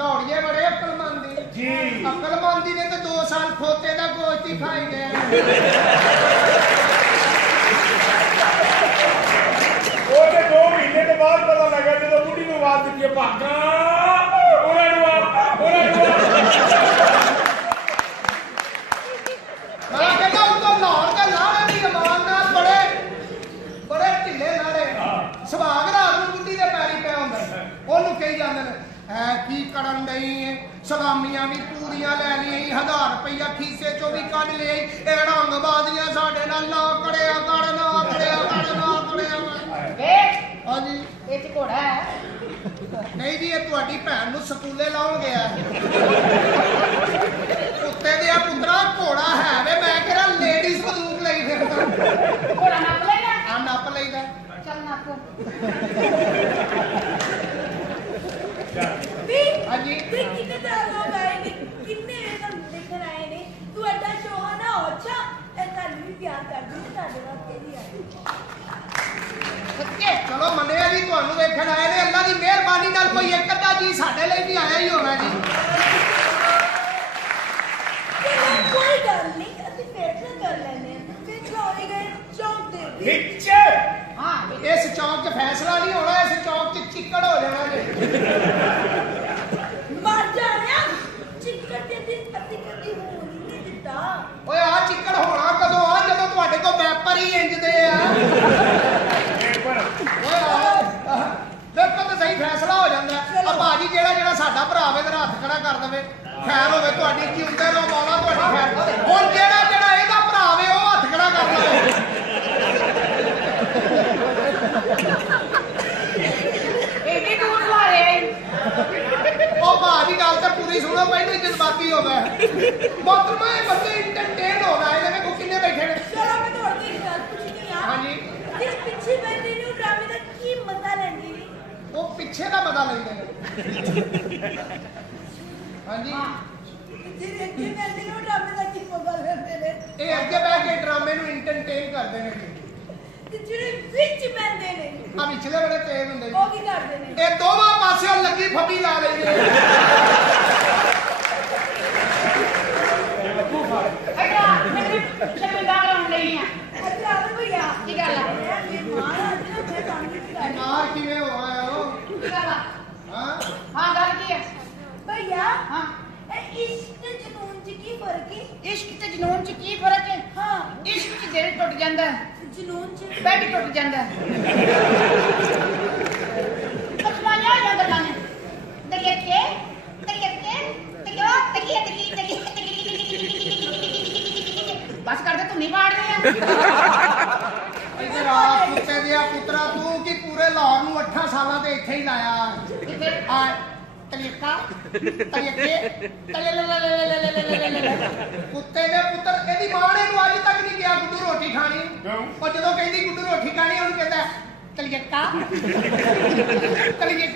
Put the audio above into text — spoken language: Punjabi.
लौड़िए बड़े अकलमंदी जी अकलमंदी ने तो 2 साल खोते का गोश्त ही खाई गए वो तो 2 महीने के बाद पता लगा जो बुढ़ी को आवाज दी है भागा मैं कहता हूं तो लाहौर का लाड़े भी ईमान नाल बड़े बड़े ढिले नाले सुभाग रात ਨੂੰ ਬੁੱਢੀ ਦੇ ਪੈਰੀ ਪੈ ਹੁੰਦਾ ਉਹਨੂੰ ਕਹੀ ਜਾਂਦੇ ਨੇ ਐ ਕੀ ਕਰਨ ਡਈ ਏ ਸਲਾਮੀਆਂ ਵੀ ਪੂਰੀਆਂ ਲੈ ਲਈਆਂ 1000 ਰੁਪਇਆ ਖੀਸੇ ਚੋਂ ਵੀ ਕੱਢ ਲਿਆ ਇਹ ਰੰਗਬਾਜ਼ੀਆਂ ਸਾਡੇ ਨਾਲ ਨਾ ਕੜਿਆ ਕਰ ਨਾ ਕੜਿਆ ਕਰ ਨਾ ਕੜਿਆ ਵੇ ਹਾਂਜੀ ਇਹ ਚ ਘੋੜਾ ਹੈ ਨਹੀਂ ਜੀ ਇਹ ਤੁਹਾਡੀ ਭੈਣ ਨੂੰ ਸਕੂਲੇ ਲਾਉਣ ਗਿਆ ਕੁੱਤੇ ਦੇ ਆ ਪੁੱਤਰਾ ਘੋੜਾ ਹੈ ਵੇ ਮੈਂ ਕਿਹੜਾ ਲੇਡੀਜ਼ ਬੰਦੂਕ ਲਈ ਫਿਰਦਾ ਘੋੜਾ ਨੱਪ ਲੈਣਾ ਆ ਨੱਪ ਲਈਦਾ ਚੱਲ ਨੱਪ ਵੀ ਹਾਂਜੀ ਵੀ ਕਿੰਨੇ ਤਾਂ ਲੋਕ ਆਏ ਨੇ ਕਿੰਨੇ ਤੁਹਾਨੂੰ ਦੇਖਣ ਆਏ ਨੇ ਤੂੰ ਐਡਾ ਸ਼ੋਹਣਾ ਹੋ ਅੱਛਾ ਇਹ ਤੁਹਾਨੂੰ ਵੀ ਪਿਆਰ ਕਰਦੀ ਤੇ ਤੁਹਾਡੇ ਵਾਸਤੇ ਵੀ ਆਈ ਸੱਚੇ ਚਲੋ ਮੰਨਿਆ ਜੀ ਤੁਹਾਨੂੰ ਵੇਖਣ ਆਏ ਨੇ ਅੱਲਾ ਦੀ ਮਿਹਰਬਾਨੀ ਨਾਲ ਕੋਈ ਇੱਕ ਅੱਧਾ ਜੀ ਸਾਡੇ ਲਈ ਵੀ ਆਇਆ ਹੀ ਹੋਣਾ ਜੀ ਚਲੋ ਕੋਈ ਗੱਲ ਨਹੀਂ ਅਸੀਂ ਫੈਸਲਾ ਕਰ ਲੈਨੇ ਆ ਫਿਰ ਚੋਰੀ ਗਏ ਚੌਂਕ ਦੇ ਵਿੱਚ ਹਾਂ ਇਸ ਚੌਂਕ 'ਚ ਫੈਸਲਾ ਨਹੀਂ ਹੋਣਾ ਇਸ ਚੌਂਕ 'ਚ ਚਿੱਕੜ ਹੋ ਜਾਣਾ ਜੀ ਮਰ ਜਾਣਿਆ ਚਿੱਕੜ ਦੇ ਦਿਨ ਅਸੀਂ ਕਦੀ ਹੋਣ ਹੀ ਨਹੀਂ ਦਿੱਤਾ ਓਏ ਆ ਚਿੱਕੜ ਹੋਣਾ ਕਦੋਂ ਆ ਜਦੋਂ ਤੁਹਾਡੇ ਕੋਲ ਵੈਪਰ ਹੀ ਇੰਜਦੇ ਆ ਓਏ ਆ ਦੇਖੋ ਤਾਂ ਸਹੀ ਫੈਸਲਾ ਹੋ ਜਾਂਦਾ ਆ ਭਾਜੀ ਜਿਹੜਾ ਸਾਡਾ ਭਰਾ ਵੇ ਤੇ ਹੱਥ ਖੜਾ ਕਰ ਦੇਵੇ ਖੈਰ ਹੋਵੇ ਤੁਹਾਡੀ ਜਿਉਂਦੇ ਰਹੋ ਮੌਲਾ ਤੁਹਾਡੀ ਖੈਰ ਹੁਣ ਜਿਹੜਾ ਇਹਦਾ ਭਰਾ ਵੇ ਉਹ ਹੱਥ ਖੜਾ ਕਰ ਲਵੇ ਇਹਦੀ ਦੂਰ ਲਾ ਰਹੇ ਉਹ ਭਾਜੀ ਗੱਲ ਤਾਂ ਪੂਰੀ ਸੁਣੋ ਪਹਿਲਾਂ ਹੀ ਜਜ਼ਬਾਤੀ ਹੋ ਗਿਆ ਮੋਤਰਮਾ ਇਹ ਬੰਦੇ ਇੰਟਰਟੇਨ ਹੋ ਰਹੇ ਨੇ ਵੇਖੋ ਕਿੰਨੇ ਬੈਠੇ ਨੇ ਚਲੋ ਮੈਂ ਤੁਹਾਡੇ ਇੱਕ ਗੱਲ ਪੁੱਛਦੀ ਆ ਹਾਂਜੀ ਇਸ ਪਿੱਛੇ ਬੈਠੇ ਨੂੰ ਡਰਾਮੇ ਦਾ ਕੀ ਮਜ਼ਾ ਲੈਂਦੀ ਨੇ ਉਹ ਪਿੱਛੇ ਦਾ ਪਤਾ ਲੈਂਦੇ ਨੇ ਹਾਂਜੀ ਜਿਹੜੇ ਅੱਗੇ ਬੈਠੇ ਨੇ ਉਹ ਡਰਾਮੇ ਦਾ ਕੀ ਮਜ਼ਾ ਲੈਂਦੇ ਨੇ ਇਹ ਅੱਗੇ ਬਹਿ ਕੇ ਡਰਾਮੇ ਨੂੰ ਇੰਟਰਟੇਨ ਕਰਦੇ ਨੇ ਜੀ ਤੇ ਜਿਹੜੇ ਵਿੱਚ ਬੈਠੇ ਨੇ ਆ ਵਿਚਲੇ ਬੜੇ ਤੇਜ਼ ਹੁੰਦੇ ਨੇ ਉਹ ਕੀ ਕਰਦੇ ਨੇ ਇਹ ਦੋਵਾਂ ਪਾਸਿਓਂ ਲੱਗੀ ਫੱਬੀ ਲਾ ਲੈਂਦੇ ਨੇ ਅੜਾ ਮੈਨੂੰ ਸ਼ਰਮਿੰਦਾ ਕਰਾਉਣ ਲਈ ਆ ਅੱਛਾ ਆ ਭਈਆ ਕੀ ਗੱਲ ਆ? ਇਹ ਮਾਰ ਅੱਜ ਨਾ ਮੈਂ ਕੰਮ ਨਹੀਂ ਕਰਦਾ ਮਾਰ ਕਿਵੇਂ ਹੋਇਆ ਉਹ ਕੀ ਗੱਲ ਆ? ਹਾਂ ਹਾਂ ਗੱਲ ਕੀ ਹੈ ਭਈਆ ਹਾਂ ਇਹ ਇਸ਼ਕ ਤੇ ਜਨੂਨ ਚ ਕੀ ਫਰਕ ਹੈ ਇਸ਼ਕ ਤੇ ਜਨੂਨ ਚ ਕੀ ਫਰਕ ਹੈ ਹਾਂ ਇਸ਼ਕ ਚ ਦਿਲ ਟੁੱਟ ਜਾਂਦਾ ਹੈ, ਜਨੂਨ ਚ ਬੈੱਡ ਟੁੱਟ ਜਾਂਦਾ ਹੈ। ਅਸਮਾਨੀਆਂ ਜਾਂ ਗੱਲਾਂ ਨੇ ਤਕੀਏ ਬਸ ਕਰਦੇ ਤੂੰ ਨਹੀਂ ਪਾੜਦੇ ਆ ਇੱਧਰ ਆ ਕੁੱਤੇ ਦਿਆ ਪੁੱਤਰਾ ਤੂੰ ਕੀ ਪੂਰੇ ਲਾਹੌਰ ਨੂੰ 8 ਸਾਲਾਂ ਤੇ ਇੱਥੇ ਹੀ ਲਾਇਆ ਕਿਤੇ ਆ ਤਰੀਕਾ ਤਰੀਕੇ ਕੁੱਤੇ ਦੇ ਪੁੱਤਰ ਇਹਦੀ ਮਾਂ ਨੇ ਨੂੰ ਅੱਜ ਤੱਕ ਨਹੀਂ ਕਿਹਾ ਗੁੱਡੂ ਰੋਟੀ ਖਾਣੀ ਉਹ ਜਦੋਂ ਕਹਿੰਦੀ ਗੁੱਡੂ ਰੋਟੀ ਖਾਣੀ ਉਹਨੂੰ ਕਹਿੰਦਾ ਤਲੀਕਾ ਤਲੀਕੇ